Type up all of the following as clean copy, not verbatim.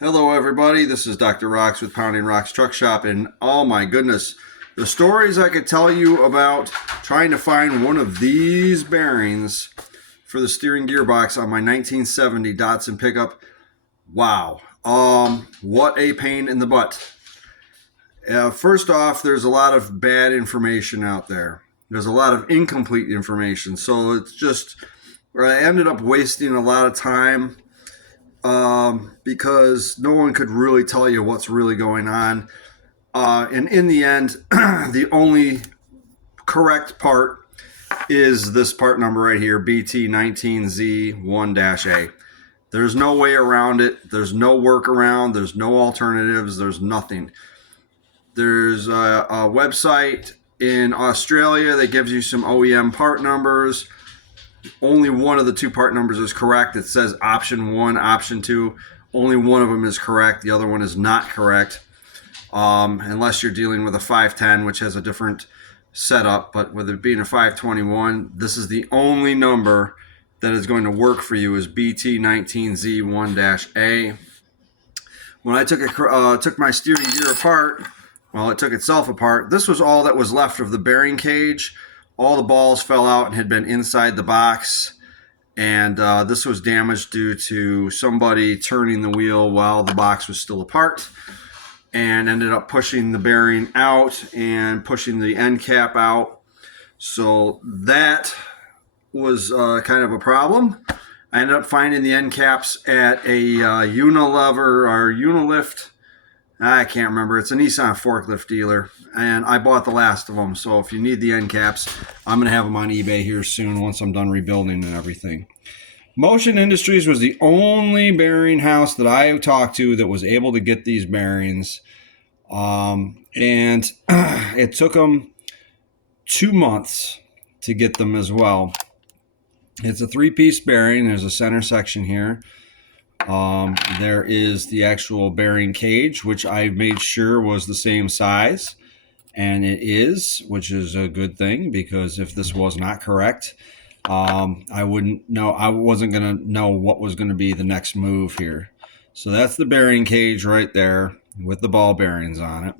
Hello, everybody. This is Dr. Rocks with Pounding Rocks Truck Shop, and oh my goodness, the stories I could tell you about trying to find one of these bearings for the steering gearbox on my 1970 Datsun pickup. Wow. What a pain in the butt. First off, there's a lot of bad information out there. There's a lot of incomplete information, so it's just I ended up wasting a lot of time because no one could really tell you what's really going on. And in the end, the only correct part is this part number right here, BT19Z1-A. There's no way around it. There's no workaround. There's no alternatives. There's nothing. There's a website in Australia that gives you some OEM part numbers. Only one of the two part numbers is correct. It says option 1, option 2. Only one of them is correct. The other one is not correct, unless you're dealing with a 510, which has a different setup. But with it being a 521, this is the only number that is going to work for you is BT19Z1-A. When I took my steering gear apart, well, it took itself apart. This was all that was left of the bearing cage. All the balls fell out and had been inside the box, and this was damaged due to somebody turning the wheel while the box was still apart, and ended up pushing the bearing out and pushing the end cap out. So that was kind of a problem. I ended up finding the end caps at a Unilever or Unilift. I can't remember. It's a Nissan forklift dealer, and I bought the last of them. So if you need the end caps, I'm going to have them on eBay here soon once I'm done rebuilding and everything. Motion Industries was the only bearing house that I talked to that was able to get these bearings, and it took them 2 months to get them as well. It's a 3-piece bearing. There's a center section here. There is the actual bearing cage, which I made sure was the same size, and it is, which is a good thing, because if this was not correct, I wouldn't know. I wasn't going to know what was going to be the next move here. So that's the bearing cage right there with the ball bearings on it.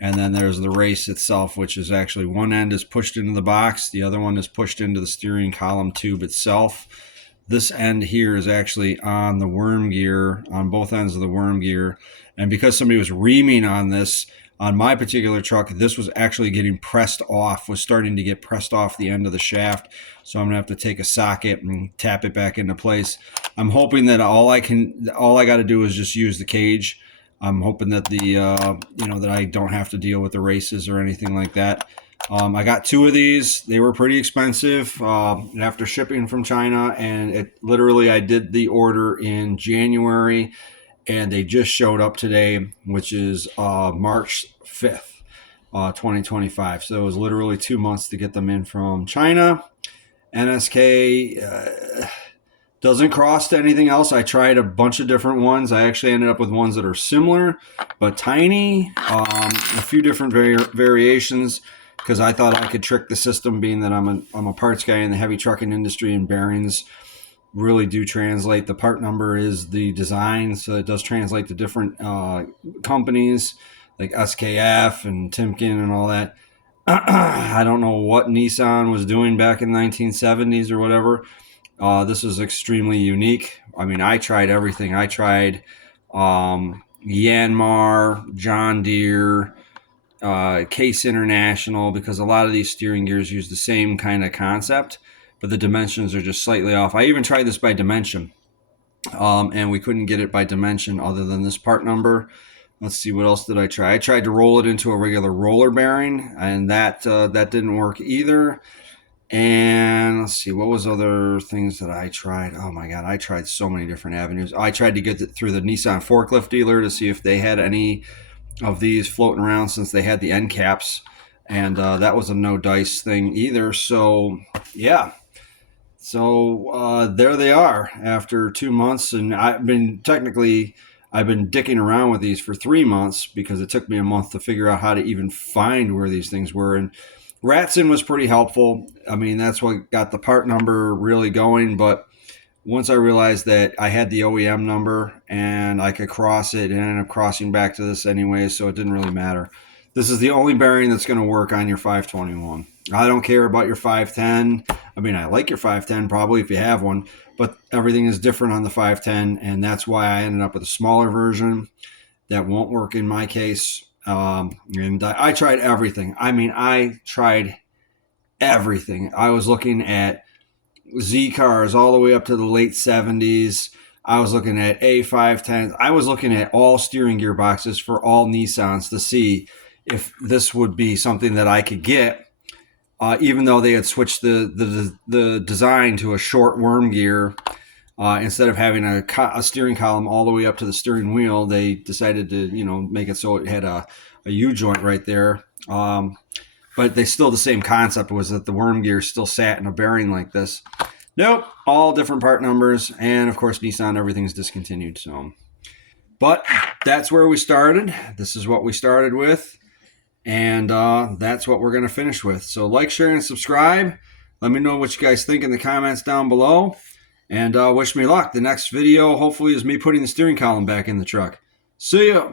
And then there's the race itself, which is actually one end is pushed into the box. The other one is pushed into the steering column tube itself. This end here is actually on the worm gear, on both ends of the worm gear. And because somebody was reaming on this, on my particular truck, this was actually getting pressed off, was starting to get pressed off the end of the shaft. So I'm gonna have to take a socket and tap it back into place. I'm hoping that all I got to do is just use the cage. I'm hoping that that I don't have to deal with the races or anything like that. I got 2 of these. They were pretty expensive after shipping from China, and I did the order in January, and they just showed up today, which is March 5th, 2025. So it was literally 2 months to get them in from China. NSK doesn't cross to anything else. I tried a bunch of different ones. I actually ended up with ones that are similar but tiny, a few different variations, because I thought I could trick the system, being that I'm a parts guy in the heavy trucking industry, and bearings really do translate. The part number is the design, so it does translate to different companies like SKF and Timken and all that. I don't know what Nissan was doing back in the 1970s or whatever. This is extremely unique. I mean, I tried everything. I tried Yanmar, John Deere, Case International, because a lot of these steering gears use the same kind of concept, but the dimensions are just slightly off. I even tried this by dimension, and we couldn't get it by dimension other than this part number. Let's see, what else did I try? I tried to roll it into a regular roller bearing, and that didn't work either. And let's see, what was other things that I tried? Oh my God, I tried so many different avenues. I tried to get it through the Nissan forklift dealer to see if they had any of these floating around, since they had the end caps, and that was a no dice thing either. So yeah, so there they are after 2 months, and I've been dicking around with these for 3 months, because it took me a month to figure out how to even find where these things were. And Datsun was pretty helpful. I mean, that's what got the part number really going, but once I realized that I had the OEM number and I could cross it, and ended up crossing back to this anyway, so it didn't really matter. This is the only bearing that's going to work on your 521. I don't care about your 510. I mean, I like your 510 probably if you have one, but everything is different on the 510, and that's why I ended up with a smaller version that won't work in my case. And I tried everything. I mean, I tried everything. I was looking at Z cars all the way up to the late 70s. I was looking at A510s. I was looking at all steering gearboxes for all Nissans to see if this would be something that I could get, even though they had switched the design to a short worm gear. Instead of having a steering column all the way up to the steering wheel, they decided to, make it so it had a U-joint right there. But they still, the same concept was that the worm gear still sat in a bearing like this. Nope, all different part numbers, and of course Nissan, everything's discontinued. So, but that's where we started. This is what we started with, and that's what we're going to finish with. So like, share, and subscribe. Let me know what you guys think in the comments down below, and wish me luck. The next video hopefully is me putting the steering column back in the truck. See ya.